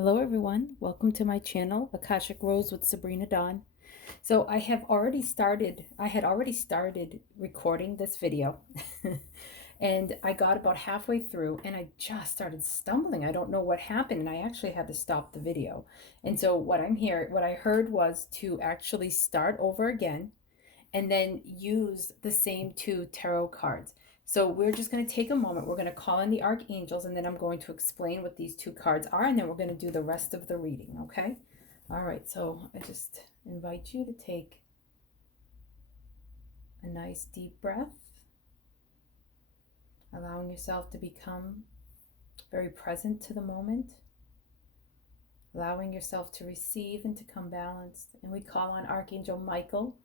Hello everyone, welcome to my channel, Akashic Rose with Sabrina Dawn. So I had already started recording this video and I got about halfway through and I just started stumbling. I don't know what happened and I actually had to stop the video. And so what I heard was to actually start over again and then use the same two tarot cards. So we're just going to take a moment. We're going to call in the archangels, and then I'm going to explain what these two cards are, and then we're going to do the rest of the reading, okay? All right, so I just invite you to take a nice deep breath, allowing yourself to become very present to the moment, allowing yourself to receive and to come balanced. And we call on Archangel Michael,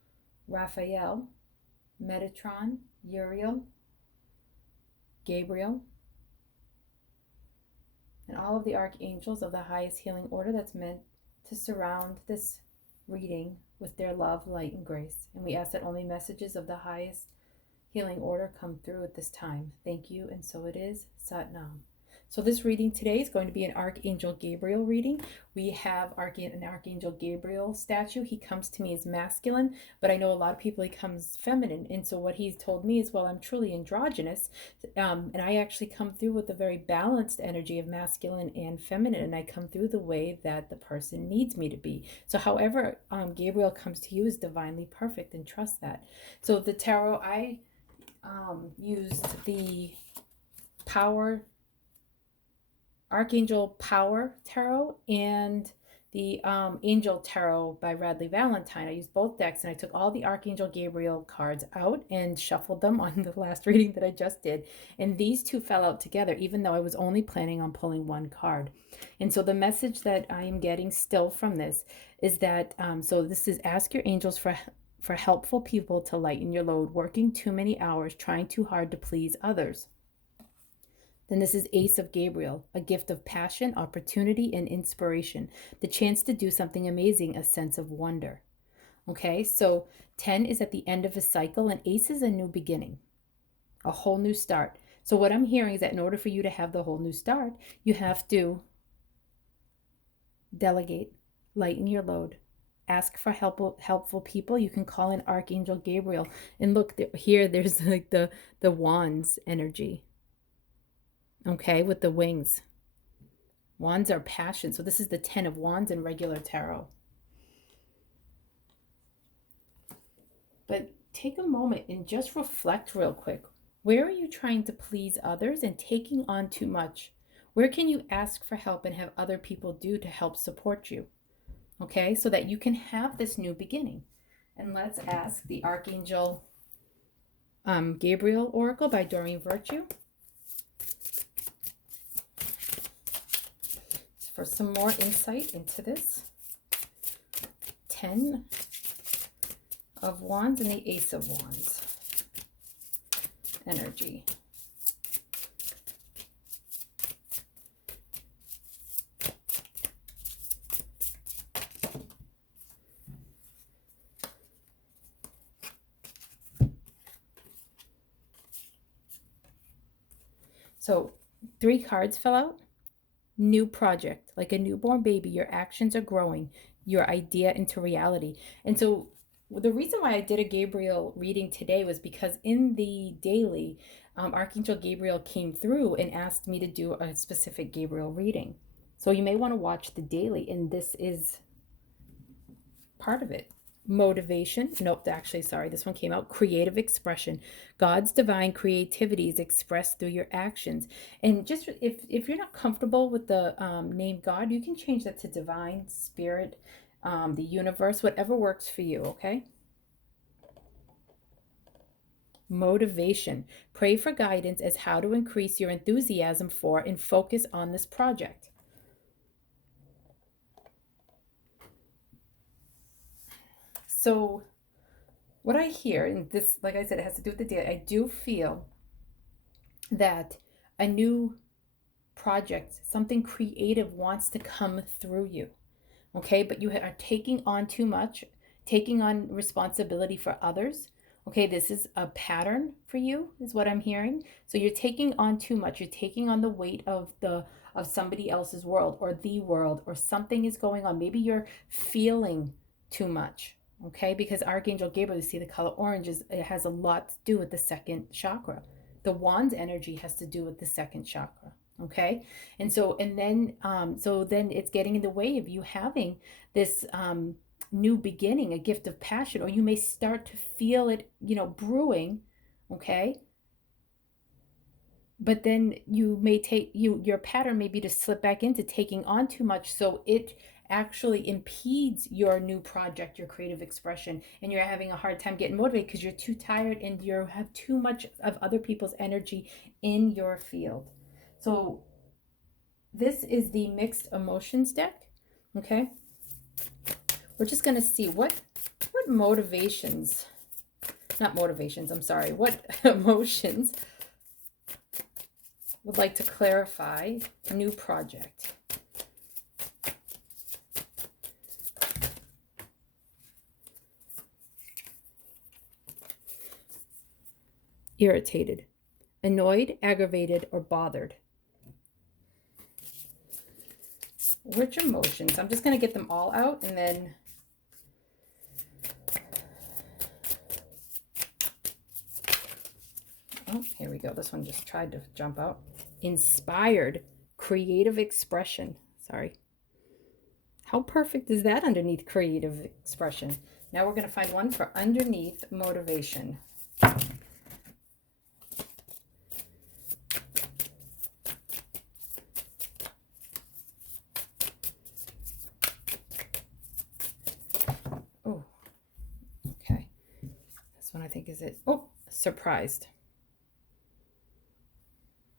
Raphael, Metatron, Uriel, Gabriel, and all of the archangels of the highest healing order that's meant to surround this reading with their love, light, and grace. And we ask that only messages of the highest healing order come through at this time. Thank you, and so it is. Sat Nam. So this reading today is going to be an Archangel Gabriel reading. We have an Archangel Gabriel statue. He comes to me as masculine, but I know a lot of people he comes feminine. And so what he's told me is, well, I'm truly androgynous, and I actually come through with a very balanced energy of masculine and feminine, and I come through the way that the person needs me to be. So however Gabriel comes to you is divinely perfect, and trust that. So the tarot, I used the Archangel Power Tarot and the Angel Tarot by Radley Valentine. I used both decks and I took all the Archangel Gabriel cards out and shuffled them on the last reading that I just did. And these two fell out together, even though I was only planning on pulling one card. And so the message that I am getting still from this is that, so this is ask your angels for helpful people to lighten your load, working too many hours, trying too hard to please others. Then this is Ace of Gabriel, a gift of passion, opportunity, and inspiration. The chance to do something amazing, a sense of wonder. Okay, so 10 is at the end of a cycle, and Ace is a new beginning, a whole new start. So what I'm hearing is that in order for you to have the whole new start, you have to delegate, lighten your load, ask for helpful people. You can call in Archangel Gabriel. And look, here there's like the wands energy. Okay, with the wings. Wands are passion. So this is the 10 of wands in regular tarot. But take a moment and just reflect real quick. Where are you trying to please others and taking on too much? Where can you ask for help and have other people do to help support you? Okay, so that you can have this new beginning. And let's ask the Archangel Gabriel Oracle by Doreen Virtue for some more insight into this. 10 of wands and the Ace of wands energy. So 3 cards fell out. New project, like a newborn baby. Your actions are growing your idea into reality. And so the reason why I did a Gabriel reading today was because in the daily, Archangel Gabriel came through and asked me to do a specific Gabriel reading. So you may want to watch the daily, and this is part of it. Motivation. Nope, actually, sorry, this one came out. Creative expression. God's divine creativity is expressed through your actions. And just if you're not comfortable with the name God, you can change that to divine, spirit, the universe, whatever works for you, okay? Motivation. Pray for guidance as how to increase your enthusiasm for and focus on this project. So what I hear, and this, like I said, it has to do with the day, I do feel that a new project, something creative wants to come through you, okay? But you are taking on too much, taking on responsibility for others. Okay, this is a pattern for you, is what I'm hearing. So you're taking on too much. You're taking on the weight of the of somebody else's world or the world, or something is going on. Maybe you're feeling too much. Okay, because Archangel Gabriel, you see the color orange, it has a lot to do with the second chakra. The wand's energy has to do with the second chakra. Okay, and so then it's getting in the way of you having this new beginning, a gift of passion, or you may start to feel it, brewing. Okay, but then you may your pattern may be to slip back into taking on too much, so it actually impedes your new project, your creative expression, and you're having a hard time getting motivated because you're too tired and you have too much of other people's energy in your field. So this is the mixed emotions deck. Okay, we're just going to see what motivations, not motivations, I'm sorry, what emotions would like to clarify a new project. Irritated, annoyed, aggravated, or bothered. Which emotions? I'm just going to get them all out and then oh, here we go. This one just tried to jump out. Inspired, creative expression. Sorry. How perfect is that underneath creative expression? Now we're going to find one for underneath motivation. Oh, okay. This one I think is it. Oh, surprised.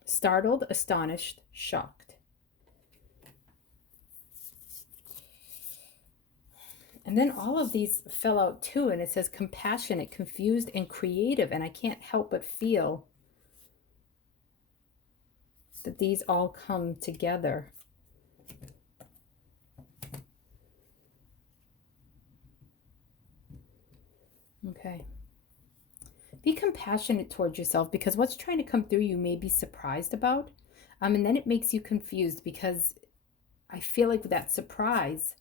Startled, astonished, shocked. And then all of these fill out too, and it says compassionate, confused, and creative. And I can't help but feel that these all come together. Okay. Be compassionate towards yourself, because what's trying to come through you may be surprised about. And then it makes you confused, because I feel like that surprise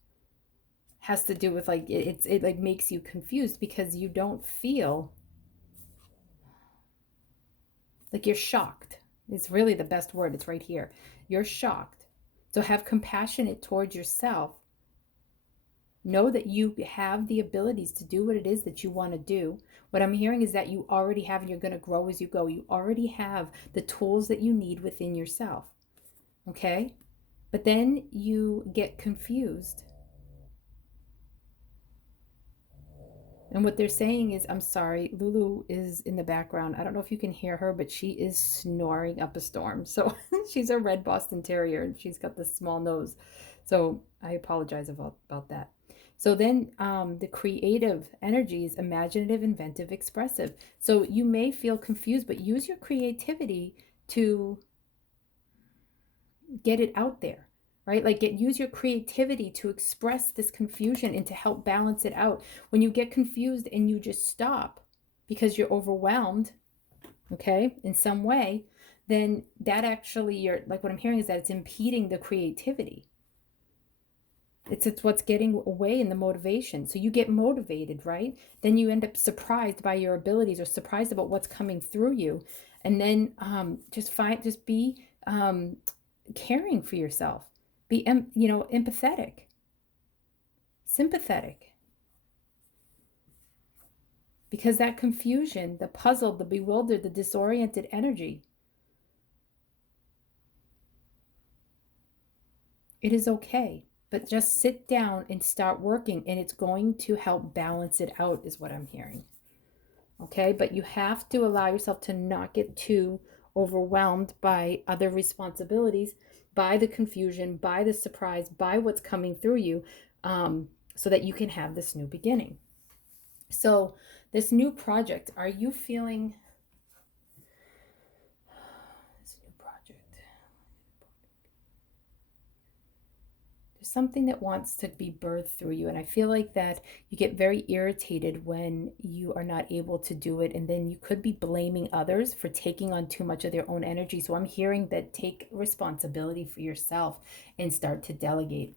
has to do with like it like makes you confused because you don't feel like you're shocked. It's really the best word. It's right here. You're shocked. So have compassion towards yourself. Know that you have the abilities to do what it is that you want to do. What I'm hearing is that you already have, and you're going to grow as you go. You already have the tools that you need within yourself. Okay? But then you get confused. And what they're saying is, I'm sorry, Lulu is in the background. I don't know if you can hear her, but she is snoring up a storm. So she's a red Boston Terrier, and she's got this small nose. So I apologize about that. So then the creative energy is imaginative, inventive, expressive. So you may feel confused, but use your creativity to get it out there. Right? Like use your creativity to express this confusion and to help balance it out. When you get confused and you just stop because you're overwhelmed, okay, in some way, then that actually, you're like, what I'm hearing is that it's impeding the creativity. It's what's getting away in the motivation. So you get motivated, right? Then you end up surprised by your abilities or surprised about what's coming through you. And then just be caring for yourself. Be, empathetic, sympathetic. Because that confusion, the puzzled, the bewildered, the disoriented energy, it is okay. But just sit down and start working, and it's going to help balance it out, is what I'm hearing. Okay, but you have to allow yourself to not get too overwhelmed by other responsibilities, by the confusion, by the surprise, by what's coming through you, so that you can have this new beginning. So this new project, are you feeling this new project? There's something that wants to be birthed through you. And I feel like that you get very irritated when you are not able to do it. And then you could be blaming others for taking on too much of their own energy. So I'm hearing that take responsibility for yourself and start to delegate.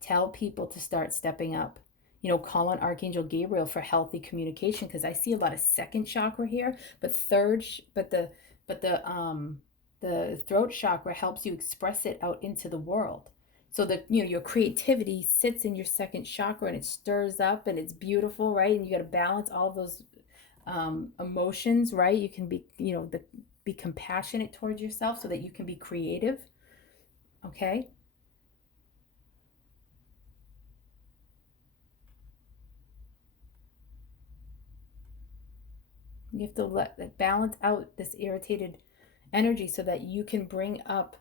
Tell people to start stepping up. Call on Archangel Gabriel for healthy communication, because I see a lot of second chakra here, but the throat chakra helps you express it out into the world. So that your creativity sits in your second chakra and it stirs up and it's beautiful, right? And you got to balance all of those emotions, right? You can be be compassionate towards yourself so that you can be creative. Okay. You have to balance out this irritated energy so that you can bring up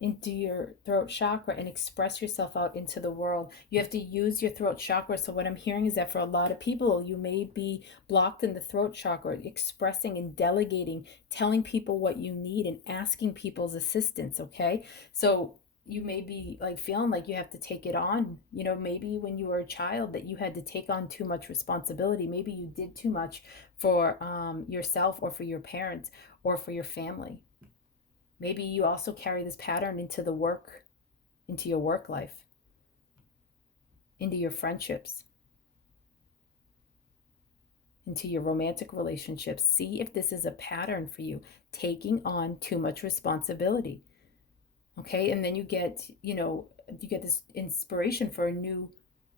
into your throat chakra and express yourself out into the world. You have to use your throat chakra. So what I'm hearing is that for a lot of people, you may be blocked in the throat chakra, expressing and delegating, telling people what you need and asking people's assistance. Okay. So you may be like feeling like you have to take it on. Maybe when you were a child that you had to take on too much responsibility. Maybe you did too much for yourself or for your parents or for your family. Maybe you also carry this pattern into your work life, into your friendships, into your romantic relationships. See if this is a pattern for you, taking on too much responsibility. Okay, and then you get this inspiration for a new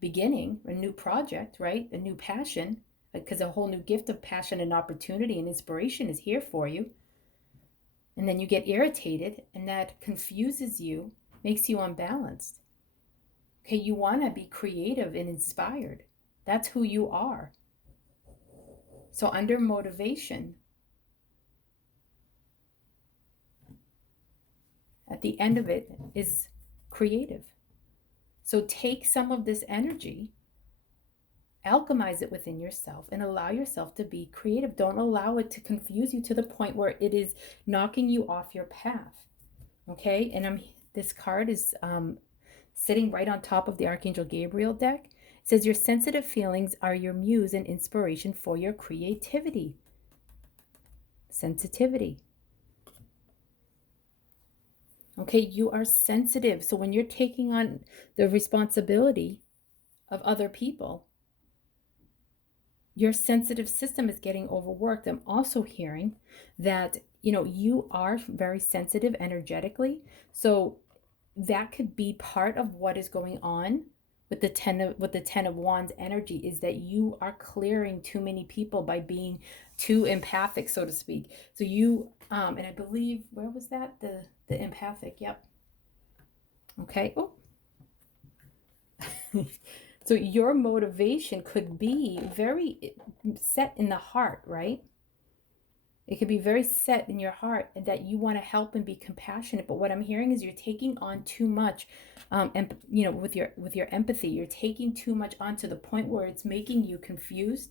beginning, a new project, right? A new passion, because a whole new gift of passion and opportunity and inspiration is here for you. And then you get irritated, and that confuses you, makes you unbalanced. Okay, you want to be creative and inspired. That's who you are. So under motivation, at the end of it is creative. So take some of this energy, alchemize it within yourself, and allow yourself to be creative. Don't allow it to confuse you to the point where it is knocking you off your path. Okay, and this card is sitting right on top of the Archangel Gabriel deck. It says your sensitive feelings are your muse and inspiration for your creativity. Sensitivity. Okay, you are sensitive. So when you're taking on the responsibility of other people, your sensitive system is getting overworked. I'm also hearing that, you are very sensitive energetically. So that could be part of what is going on with the 10 of Wands energy, is that you are clearing too many people by being too empathic, so to speak. So you, and I believe, where was that? The empathic. Yep. Okay. Oh. So your motivation could be very set in the heart, right? It could be very set in your heart that you want to help and be compassionate. But what I'm hearing is you're taking on too much, and with your empathy, you're taking too much on to the point where it's making you confused.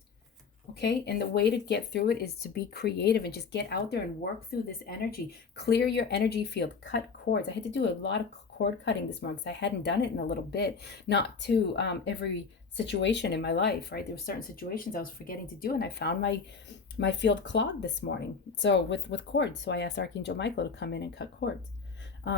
Okay, and the way to get through it is to be creative and just get out there and work through this energy. Clear your energy field, cut cords. I had to do a lot of cord cutting this morning because I hadn't done it in a little bit. Not to every situation in my life, right? There were certain situations I was forgetting to do, and I found my field clogged this morning. So with cords, so I asked Archangel Michael to come in and cut cords.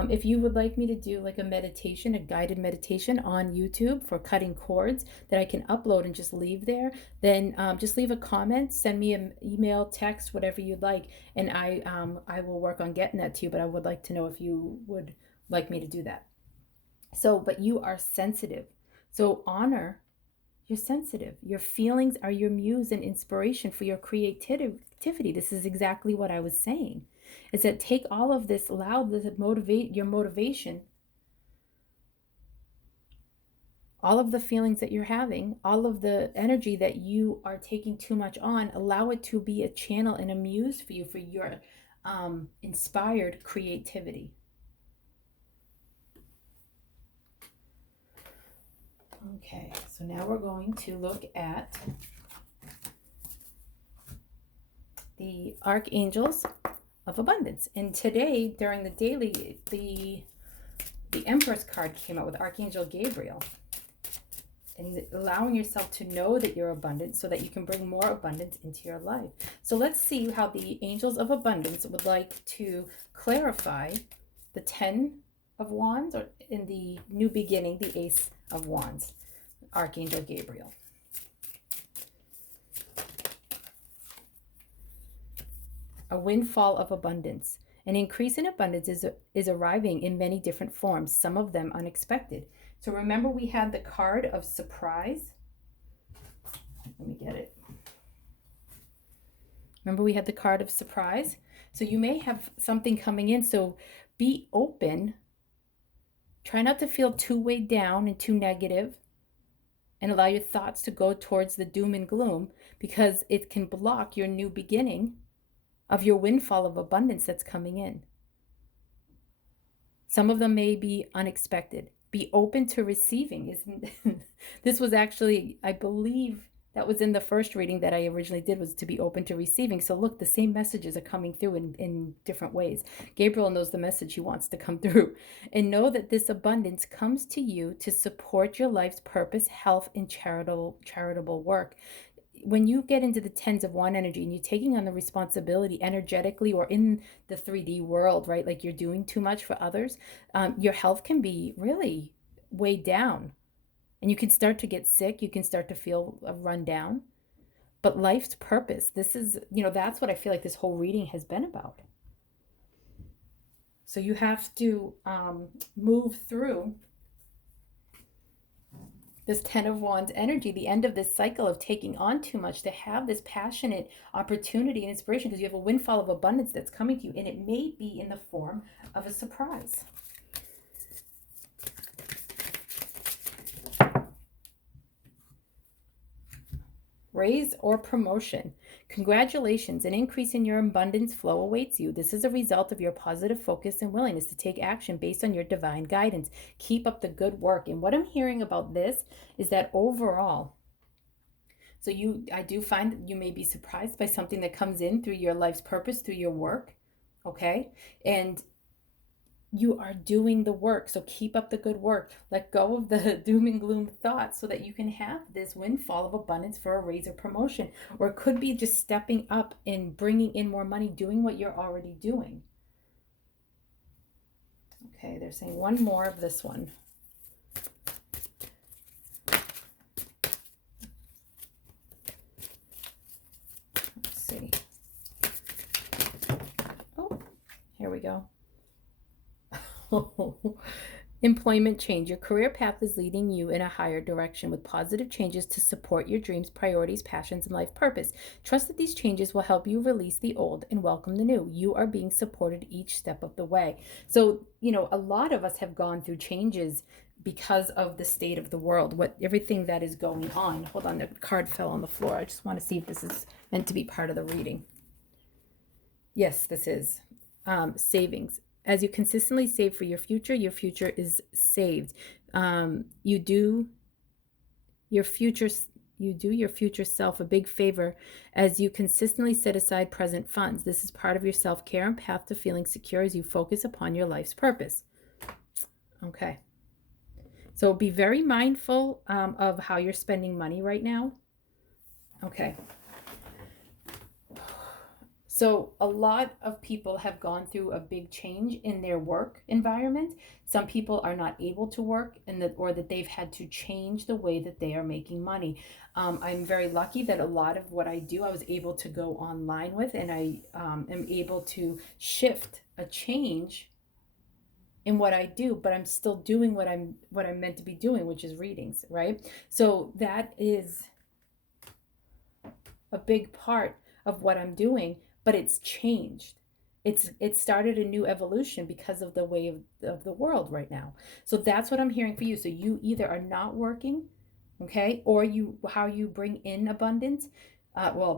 If you would like me to do like a meditation, a guided meditation on YouTube for cutting cords that I can upload and just leave there, then just leave a comment, send me an email, text, whatever you'd like, and I will work on getting that to you. But I would like to know if you would like me to do that. So, but you are sensitive. So honor, you're sensitive. Your feelings are your muse and inspiration for your creativity. This is exactly what I was saying. Is that take all of this, allow this to motivate your motivation, all of the feelings that you're having, all of the energy that you are taking too much on, allow it to be a channel and a muse for you, for your inspired creativity. Okay, so now we're going to look at the archangels of abundance. And today, during the daily, the the Empress card came out with Archangel Gabriel. And allowing yourself to know that you're abundant so that you can bring more abundance into your life. So let's see how the angels of abundance would like to clarify the 10 of Wands, or in the new beginning, the Ace of Wands, Archangel Gabriel. A windfall of abundance. An increase in abundance is arriving in many different forms, some of them unexpected. So remember, we had the card of surprise. Let me get it. Remember, we had the card of surprise. So you may have something coming in. So be open. Try not to feel too weighed down and too negative, and allow your thoughts to go towards the doom and gloom, because it can block your new beginning of your windfall of abundance that's coming in. Some of them may be unexpected. Be open to receiving. This was actually, I believe, that was in the first reading that I originally did, was to be open to receiving. So look, the same messages are coming through in different ways. Gabriel knows the message he wants to come through. And know that this abundance comes to you to support your life's purpose, health, and charitable work. When you get into the tens of one energy and you're taking on the responsibility energetically or in the 3D world, right? Like you're doing too much for others, your health can be really weighed down. And you can start to get sick. You can start to feel run down. But life's purpose, this is, that's what I feel like this whole reading has been about. So you have to move through this 10 of Wands energy, the end of this cycle of taking on too much, to have this passionate opportunity and inspiration, because you have a windfall of abundance that's coming to you, and it may be in the form of a surprise. Raise or promotion. Congratulations, an increase in your abundance flow awaits you. This is a result of your positive focus and willingness to take action based on your divine guidance. Keep up the good work. And what I'm hearing about this is that overall, so I do find that you may be surprised by something that comes in through your life's purpose, through your work, okay? And you are doing the work, so keep up the good work. Let go of the doom and gloom thoughts so that you can have this windfall of abundance for a raise or promotion. Or it could be just stepping up and bringing in more money, doing what you're already doing. Okay, they're saying one more of this one. Let's see. Oh, here we go. Employment change. Your career path is leading you in a higher direction with positive changes to support your dreams, priorities, passions, and life purpose. Trust that these changes will help you release the old and welcome the new. You are being supported each step of the way. So, a lot of us have gone through changes because of the state of the world, everything that is going on. Hold on, the card fell on the floor. I just want to see if this is meant to be part of the reading. Yes, this is. Savings. As you consistently save for your future is saved. You do your future self a big favor as you consistently set aside present funds. This is part of your self-care and path to feeling secure as you focus upon your life's purpose. Okay. So be very mindful of how you're spending money right now. Okay. So a lot of people have gone through a big change in their work environment. Some people are not able to work, or that they've had to change the way that they are making money. I'm very lucky that a lot of what I do, I was able to go online with, and I am able to shift a change in what I do, but I'm still doing what I'm meant to be doing, which is readings, right? So that is a big part of what I'm doing. But it's changed. It started a new evolution because of the way of the world right now. So that's what I'm hearing for you. So you either are not working, okay, or how you bring in abundance,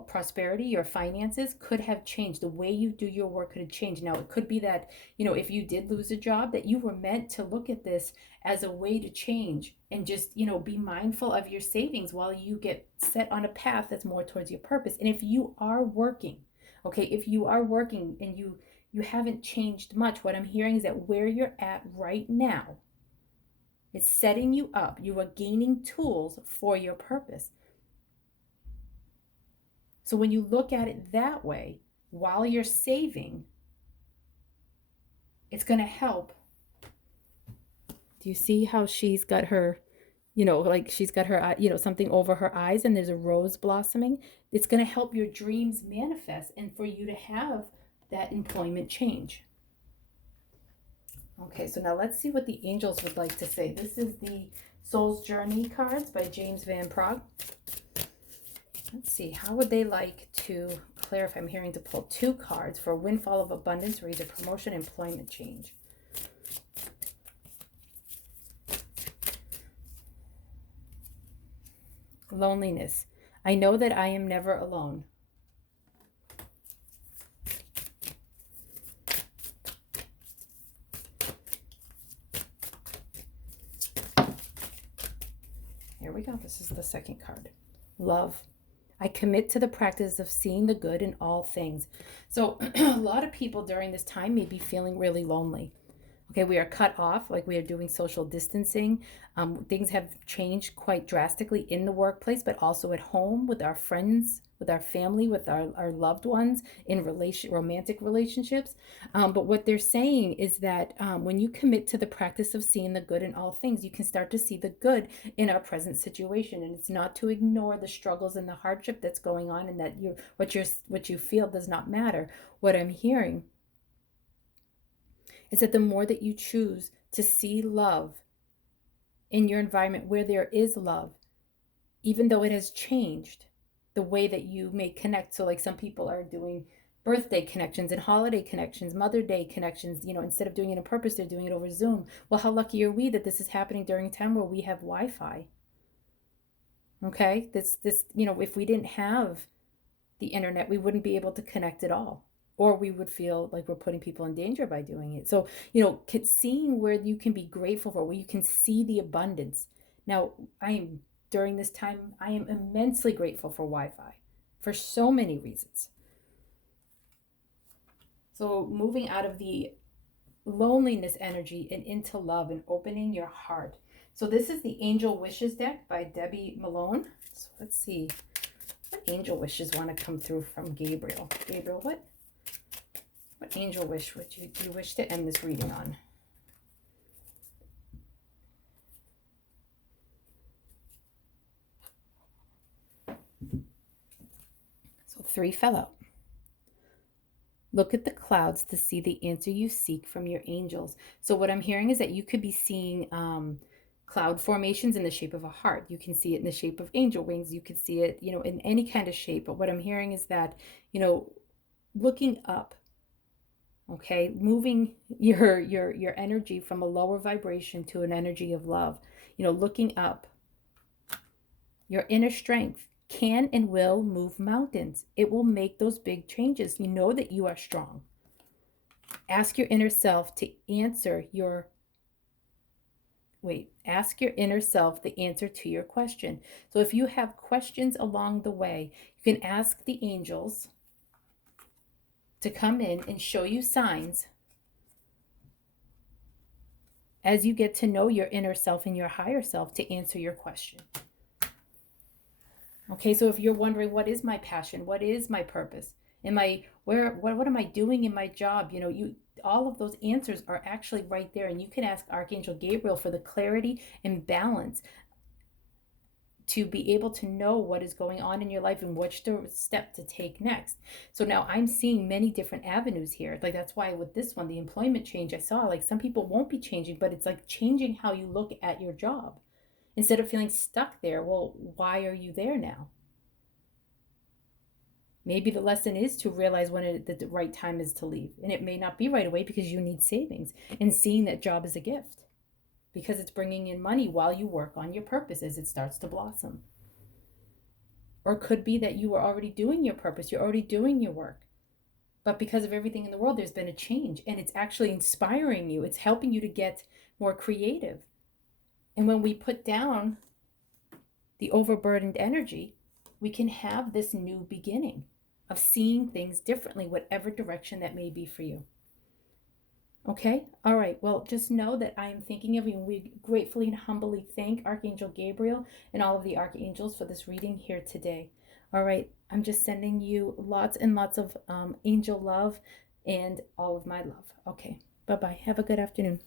prosperity, your finances could have changed. The way you do your work could have changed. Now, it could be that, if you did lose a job, that you were meant to look at this as a way to change and just, be mindful of your savings while you get set on a path that's more towards your purpose. And if you are working, okay, if you are working and you haven't changed much, what I'm hearing is that where you're at right now, It's setting you up. You are gaining tools for your purpose. So when you look at it that way, while you're saving, it's going to help. Do you see how she's got her, like she's got her, something over her eyes and there's a rose blossoming? It's going to help your dreams manifest and for you to have that employment change. Okay, so now let's see what the angels would like to say. This is the Soul's Journey cards by James Van Praagh. Let's see, how would they like to clarify? I'm hearing to pull 2 cards for a windfall of abundance, raise a promotion, employment change. Loneliness. I know that I am never alone. Here we go. This is the second card. Love. I commit to the practice of seeing the good in all things. So a lot of people during this time may be feeling really lonely. Okay, we are cut off, like we are doing social distancing. Things have changed quite drastically in the workplace, but also at home with our friends, with our family, with our loved ones, in romantic relationships. But what they're saying is that when you commit to the practice of seeing the good in all things, you can start to see the good in our present situation. And it's not to ignore the struggles and the hardship that's going on, and that what you feel does not matter. What I'm hearing is that the more that you choose to see love in your environment where there is love, even though it has changed the way that you may connect. So like some people are doing birthday connections and holiday connections, Mother Day connections, instead of doing it on purpose, they're doing it over Zoom. Well, how lucky are we that this is happening during a time where we have Wi-Fi? Okay, this, if we didn't have the internet, we wouldn't be able to connect at all. Or we would feel like we're putting people in danger by doing it. So, seeing where you can be grateful for, where you can see the abundance. Now, during this time, I am immensely grateful for Wi-Fi for so many reasons. So moving out of the loneliness energy and into love and opening your heart. So this is the Angel Wishes deck by Debbie Malone. So let's see. What angel wishes want to come through from Gabriel? Gabriel, what angel wish would you wish to end this reading on? So 3 fell out. Look at the clouds to see the answer you seek from your angels. So what I'm hearing is that you could be seeing cloud formations in the shape of a heart. You can see it in the shape of angel wings. You could see it, in any kind of shape. But what I'm hearing is that, looking up, okay, moving your energy from a lower vibration to an energy of love, looking up. Your inner strength can and will move mountains. It will make those big changes. You know that you are strong. Ask your inner self the answer to your question. So if you have questions along the way, you can ask the angels to come in and show you signs as you get to know your inner self and your higher self to answer your question. Okay, so if you're wondering, what is my passion? What is my purpose? What am I doing in my job? All of those answers are actually right there, and you can ask Archangel Gabriel for the clarity and balance to be able to know what is going on in your life and which step to take next. So now I'm seeing many different avenues here. Like that's why with this one, the employment change, I saw like some people won't be changing, but it's like changing how you look at your job. Instead of feeling stuck there, well, why are you there now? Maybe the lesson is to realize when the right time is to leave. And it may not be right away because you need savings and seeing that job as a gift because it's bringing in money while you work on your purpose as it starts to blossom. Or it could be that you are already doing your purpose. You're already doing your work. But because of everything in the world, there's been a change and it's actually inspiring you. It's helping you to get more creative. And when we put down the overburdened energy, we can have this new beginning of seeing things differently, whatever direction that may be for you. Okay? All right. Well, just know that I am thinking of you, and we gratefully and humbly thank Archangel Gabriel and all of the archangels for this reading here today. All right. I'm just sending you lots and lots of angel love and all of my love. Okay. Bye bye. Have a good afternoon.